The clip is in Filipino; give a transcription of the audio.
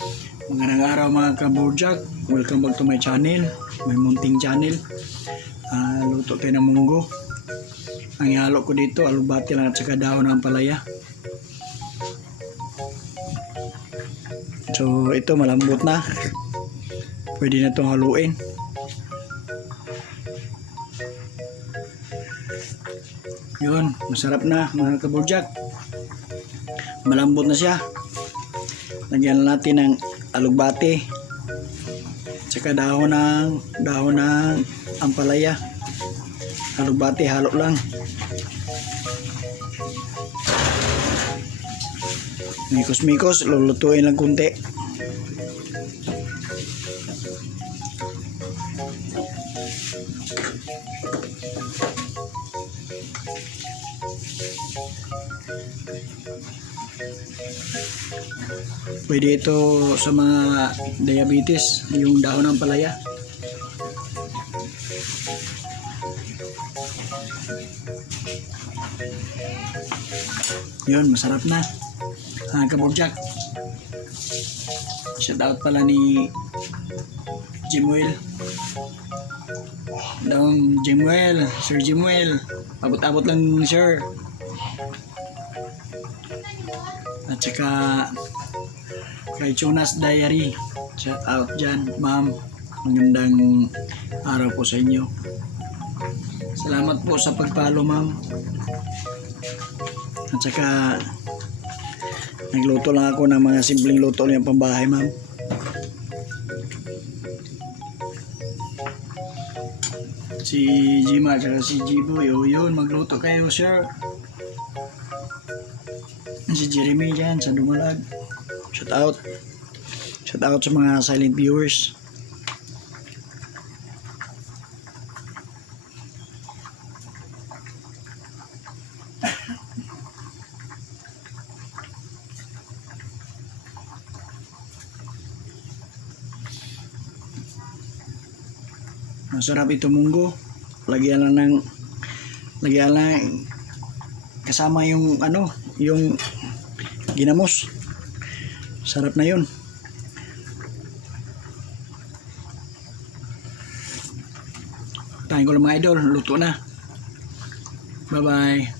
Magandang araw mga kaburjak. Welcome back to my channel, my munting channel. Luto tayo ng munggo. Ang ihalo ko dito, alubati lang at saka dahon ng palaya. So ito malambot na. Pwede na itong haluin. Yun, masarap na mga kaburjak. Malambot na siya. Lagyan natin ng alugbati tsaka dahon ng ampalaya. Alugbati halo lang. Mikos-mikos, lulutuin lang kunti. Pwede ito sa mga diabetes, yung dahon ng palaya. Yun, masarap na. Kaburjak. Shout out pala ni Jimuel. Dong Jimuel, Sir Jimuel. Abot-abot lang sir. At saka kay Chunas Diary, shout out dyan ma'am, magandang araw po sa inyo. Salamat po sa pagpalo ma'am. At saka nagluto lang ako ng mga simpleng luto lang pambahay ma'am. Si Jima at saka si Jibo, yun magluto kayo sir. Si Jeremy dyan sa Dumalag. Shout out sa mga silent viewers. Masarap ito munggo. Lagyan lang kasama yung yung ginamos. Sarap na yun. Tayo ko lang mga idol, luto na. Bye bye.